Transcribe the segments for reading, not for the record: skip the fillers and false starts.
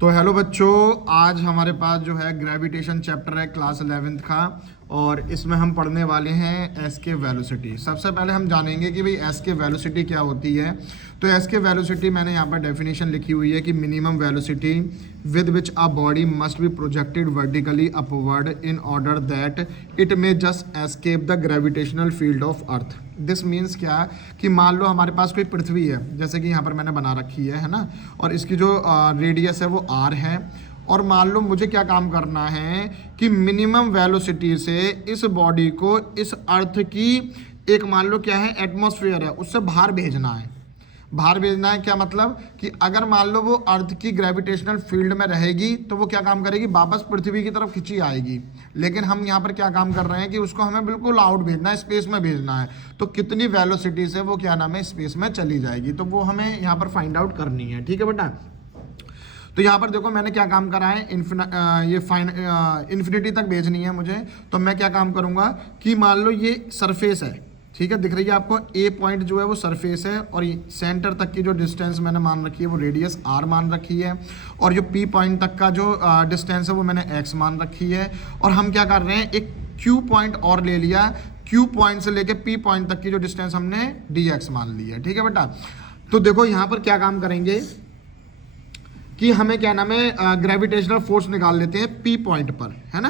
तो हेलो बच्चों, आज हमारे पास जो है ग्रेविटेशन चैप्टर है क्लास 11th का। और इसमें हम पढ़ने वाले हैं एस के वेलोसिटी। सबसे पहले हम जानेंगे कि भाई एस के वेलोसिटी क्या होती है। तो एस के वेलोसिटी मैंने यहाँ पर डेफिनेशन लिखी हुई है कि minimum velocity with which a body must be projected vertically upward in order that it may just escape the gravitational field of earth. This means क्या कि मान लो हमारे पास कोई पृथ्वी है, जैसे कि यहाँ पर मैंने बना रखी है ना, और इसकी जो रेडियस है वो आर है। और मान लो मुझे क्या काम करना है कि मिनिमम वेलोसिटी से इस बॉडी को इस अर्थ की एक मान लो क्या है एटमॉस्फेयर है उससे बाहर भेजना है। बाहर भेजना है क्या मतलब कि अगर मान लो वो अर्थ की ग्रेविटेशनल फील्ड में रहेगी तो वो क्या काम करेगी, वापस पृथ्वी की तरफ खिंची आएगी। लेकिन हम यहाँ पर क्या काम कर रहे हैं कि उसको हमें बिल्कुल आउट भेजना है, स्पेस में भेजना है। तो कितनी वेलोसिटी से वो क्या नाम है स्पेस में चली जाएगी, तो वो हमें यहाँ पर फाइंड आउट करनी है। ठीक है बेटा। तो यहाँ पर देखो मैंने क्या काम करा है, इन्फिनिटी तक भेजनी है मुझे। तो मैं क्या काम करूँगा कि मान लो ये सरफेस है, ठीक है, दिख रही है आपको। ए पॉइंट जो है वो सरफेस है और सेंटर तक की जो डिस्टेंस मैंने मान रखी है वो रेडियस आर मान रखी है। और जो पी पॉइंट तक का जो डिस्टेंस है वो मैंने एक्स मान रखी है। और हम क्या कर रहे हैं, एक क्यू पॉइंट और ले लिया। क्यू पॉइंट से लेके पी पॉइंट तक की जो डिस्टेंस हमने डी एक्स मान ली है। ठीक है बेटा। तो देखो यहाँ पर क्या काम करेंगे कि हमें क्या नाम है ग्रेविटेशनल फोर्स निकाल लेते हैं पी पॉइंट पर, है ना।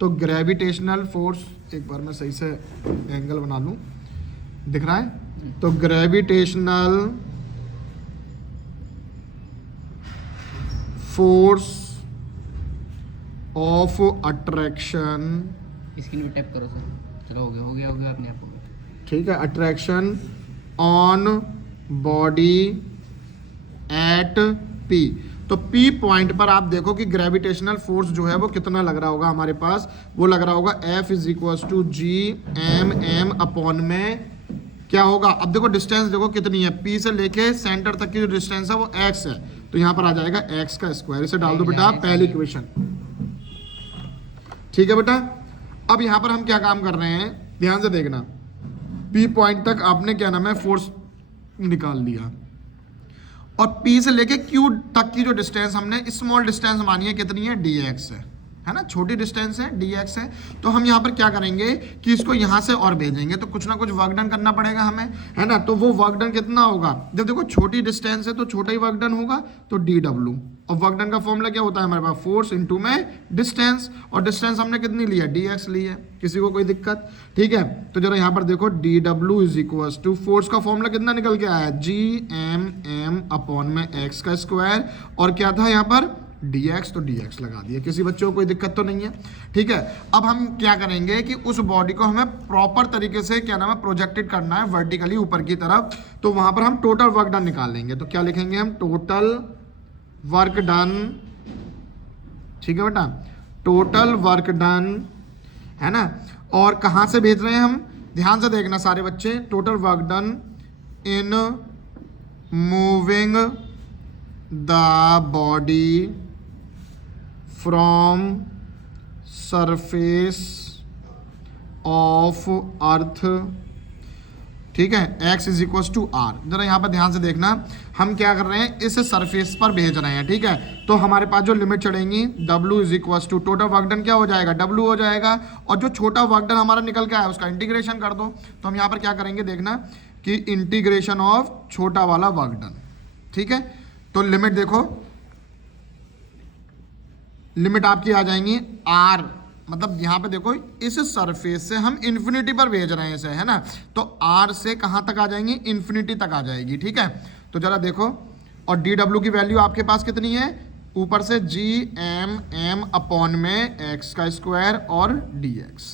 तो ग्रेविटेशनल फोर्स, एक बार मैं सही से एंगल बना लूं, दिख रहा है। तो gravitational force of attraction, screen पे टैप करो सर। चलो हो गया अपने आप हो गया। ठीक है, attraction on body at P. तो पी पॉइंट पर आप देखो कि ग्रेविटेशनल फोर्स जो है वो कितना लग रहा होगा हमारे पास, वो लग रहा होगा F is equal to G M M upon में क्या होगा। अब देखो डिस्टेंस देखो कितनी है, P से लेके सेंटर तक की जो डिस्टेंस है वो x है। तो यहाँ पर आ जाएगा x का स्क्वायर। इसे डाल दो बेटा पहली इक्वेशन। ठीक है बेटा। अब यहाँ पर हम क्या काम कर रहे हैं, ध्यान से देखना। P पॉइंट तक आपने क्या नाम है फोर्स निकाल लिया और P से लेके Q तक की जो डिस्टेंस हमने स्मॉल डिस्टेंस मानी है कितनी है, dx है ना, छोटी डिस्टेंस है dx है। तो हम यहाँ पर क्या करेंगे कि इसको यहाँ से और भेजेंगे, तो कुछ ना कुछ वर्क डन करना पड़ेगा हमें, है ना। तो वो वर्क डन कितना होगा, जब देखो छोटी डिस्टेंस है तो छोटा ही वर्क डन होगा, तो dw। और वर्क डन का फॉर्मूला क्या होता है हमारे पास, फोर्स इनटू में डिस्टेंस। और डिस्टेंस हमने कितनी ली है, dx ली है। किसी को कोई दिक्कत? ठीक है। तो जरा यहाँ पर देखो dw is equal to force का फॉर्मूला कितना निकल के आया है, जी एम एम अपॉन में x का स्क्वायर। और क्या था यहाँ पर dx, तो dx लगा दिया। किसी बच्चों को कोई दिक्कत तो नहीं है? ठीक है। अब हम क्या करेंगे कि उस बॉडी को हमें प्रॉपर तरीके से क्या नाम है प्रोजेक्टेड करना है वर्टिकली ऊपर की तरफ। तो वहां पर हम टोटल वर्क डन निकाल लेंगे। तो क्या लिखेंगे हम, टोटल वर्क डन। ठीक है बेटा, टोटल वर्क डन, है ना। और कहां से भेज रहे हैं हम, ध्यान से देखना सारे बच्चे। Total work done in moving the body from surface of earth. ठीक है, x is equal to R. जरा यहाँ पर ध्यान से देखना, हम क्या कर रहे हैं, इस सरफेस पर भेज रहे हैं। ठीक है। तो हमारे पास जो लिमिट चढ़ेंगी w is equal to total work done क्या हो जाएगा, w हो जाएगा। और जो छोटा वर्क डन हमारा निकल के आया उसका इंटीग्रेशन कर दो। तो हम यहाँ पर क्या करेंगे देखना कि इंटीग्रेशन ऑफ छोटा वाला वर्क डन। ठीक है। तो लिमिट देखो, लिमिट आपकी आ जाएंगी r, मतलब यहाँ पे देखो इस सरफेस से हम इन्फिनिटी पर भेज रहे हैं इसे, है ना। तो r से कहाँ तक आ जाएंगी, इन्फिनिटी तक आ जाएगी। ठीक है। तो जरा देखो, और dw की वैल्यू आपके पास कितनी है, ऊपर से जी एम एम अपॉन में x का स्क्वायर और dx।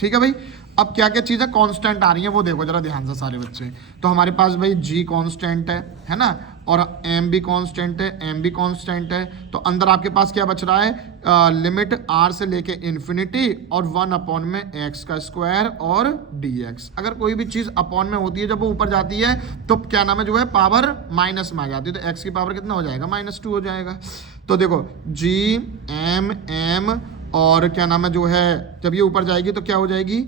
ठीक है भाई। अब क्या क्या चीज़ें कांस्टेंट आ रही हैं वो देखो जरा ध्यान से सारे बच्चे। तो हमारे पास भाई g कांस्टेंट है ना, और m भी कांस्टेंट है, m भी कांस्टेंट है। तो अंदर आपके पास क्या बच रहा है, लिमिट r से लेके इन्फिनिटी और 1 अपॉन में x का स्क्वायर और dx। अगर कोई भी चीज़ अपॉन में होती है जब वो ऊपर जाती है तो क्या नाम है जो है पावर माइनस में आ जाती है। तो x की पावर कितना हो जाएगा, -2 हो जाएगा। तो देखो g m m और क्या नाम है जो है जब ये ऊपर जाएगी तो क्या हो जाएगी,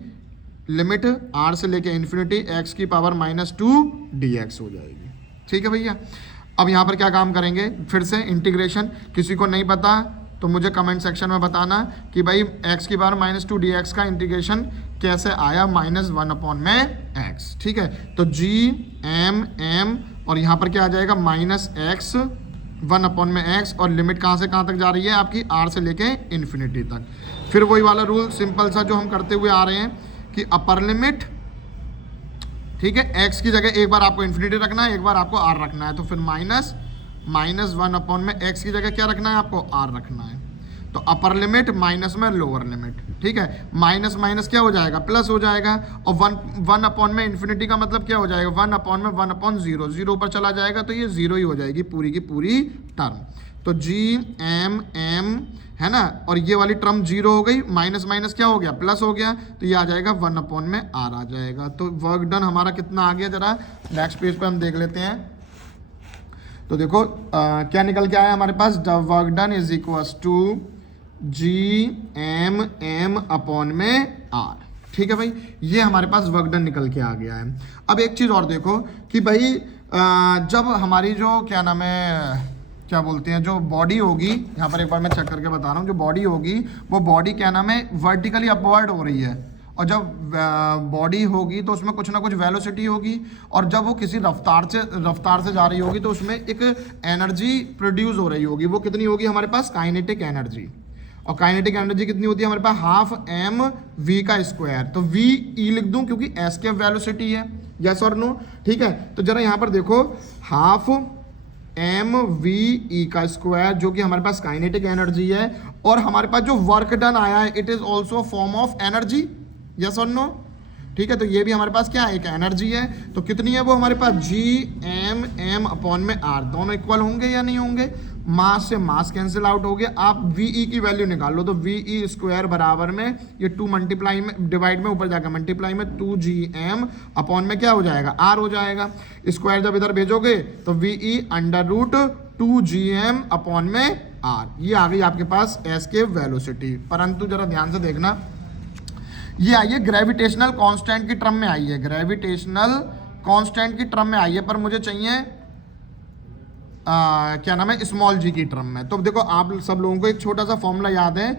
लिमिट r से लेके इन्फिनिटी x की पावर -2 dx हो जाएगी। ठीक है भैया। अब यहाँ पर क्या काम करेंगे, फिर से इंटीग्रेशन। किसी को नहीं पता तो मुझे कमेंट सेक्शन में बताना कि भाई x की पावर -2 dx का इंटीग्रेशन कैसे आया -1/x। ठीक है, तो g m और यहाँ पर क्या आ जाएगा -x 1/x, और लिमिट कहाँ से कहाँ तक जा रही है आपकी, r से लेके इन्फिनिटी तक। फिर वही वाला रूल सिंपल सा जो हम करते हुए आ रहे हैं कि अपर लिमिट, ठीक है, x की जगह एक बार आपको इन्फिनिटी रखना है, एक बार आपको r रखना है, तो फिर -1/x की जगह क्या रखना है आपको, r रखना है। तो अपर लिमिट माइनस में लोअर लिमिट, ठीक है, माइनस माइनस क्या हो जाएगा, प्लस हो जाएगा, और 1 में इन्फिनिटी का मतलब क्या हो जाएगा, 1/0, 0 ऊपर चला जाएगा तो ये 0 ही हो जाएगी पूरी की पूरी टर्म। तो g m है ना, और ये वाली टर्म 0 हो गई, माइनस माइनस क्या हो गया, प्लस हो गया, तो ये आ जाएगा 1/r आ जाएगा। तो वर्क डन हमारा कितना आ गया, जरा नेक्स्ट पेज पे हम देख लेते हैं। तो देखो क्या निकल के आया हमारे पास, the work done is equals to g/m/r। ठीक है भाई, ये हमारे पास वर्क डन निकल के आ गया है। अब एक चीज़ और देखो कि भाई जब हमारी जो क्या नाम है, क्या बोलते हैं, जो बॉडी होगी, यहाँ पर एक बार मैं चेक करके बता रहा हूँ, जो बॉडी होगी वो बॉडी क्या नाम है, वर्टिकली अपवर्ड हो रही है, और जब बॉडी होगी तो उसमें कुछ ना कुछ वेलोसिटी होगी, और जब वो किसी रफ्तार से जा रही होगी तो उसमें एक एनर्जी प्रोड्यूस हो रही होगी। वो कितनी होगी हमारे पास, काइनेटिक एनर्जी, और काइनेटिक एनर्जी कितनी होती है हमारे पास, ½ mv²। तो v e लिख दूं क्योंकि एस्केप वेलोसिटी है, यस और नो। ठीक है, तो जरा यहाँ पर देखो, ½ mv² जो कि हमारे पास काइनेटिक एनर्जी है, और हमारे पास जो वर्क डन आया है it is also form of energy, yes और नो। ठीक है, तो ये भी हमारे पास क्या है, एक एनर्जी है। तो कितनी है वो हमारे पास, g/m/r, दोनों इक्वल होंगे या नहीं होंगे, मास से मास कैंसिल आउट हो गया। आप ve की वैल्यू निकाल लो, तो ve² बराबर में ये 2 मल्टीप्लाई में डिवाइड में ऊपर जाकर मल्टीप्लाई में 2gm में क्या हो जाएगा, r हो जाएगा। स्क्वायर जब इधर भेजोगे तो ve√2gm में r, ये आ गई आपके पास एस्केप वेलोसिटी। परंतु जरा ध्यान से देखना, ये आई है ग्रेविटेशनल कांस्टेंट की टर्म में आई है, ग्रेविटेशनल कांस्टेंट की टर्म में आई है, पर मुझे चाहिए क्या नाम है, स्मॉल जी की टर्म में। तो देखो आप सब लोगों को एक छोटा सा फॉर्मूला याद है,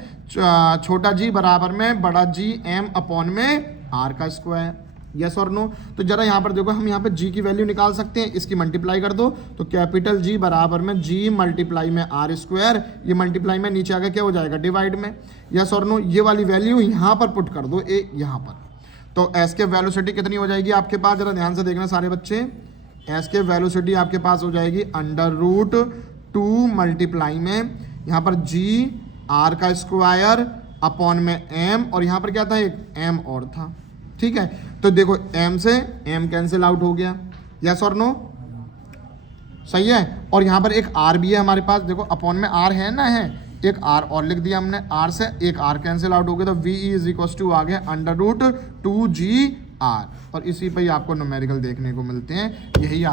छोटा जी बराबर में बड़ा जी m/r का स्क्वायर, यस और नो। तो जरा यहाँ पर देखो, हम यहाँ पे g की वैल्यू निकाल सकते हैं, इसकी मल्टीप्लाई कर दो, तो कैपिटल G बराबर में g मल्टीप्लाई में r², ये मल्टीप्लाई में नीचे आकर क्या हो जाएगा, डिवाइड में, यस और नो। ये वाली वैल्यू यहाँ पर पुट कर दो, यहाँ पर, तो एस्केप वेलोसिटी कितनी हो जाएगी आपके पास, जरा ध्यान से देखना सारे बच्चे, एस्केप वेलोसिटी आपके पास हो जाएगी √2 मल्टीप्लाई में यहाँ पर g r का स्क्वायर अपॉन में m, और यहाँ पर क्या था, एक m और था। ठीक है, तो देखो m से m कैंसिल आउट हो गया, यस और नो, सही है। और यहाँ पर एक r भी है हमारे पास, देखो अपॉन में r है ना, है एक r और लिख दिया हमने, r से एक r कैंसिल आउट हो गया, तो ve = आ गया √2gr, और इसी पे ही आपको न्यूमेरिकल देखने को मिलते हैं, यही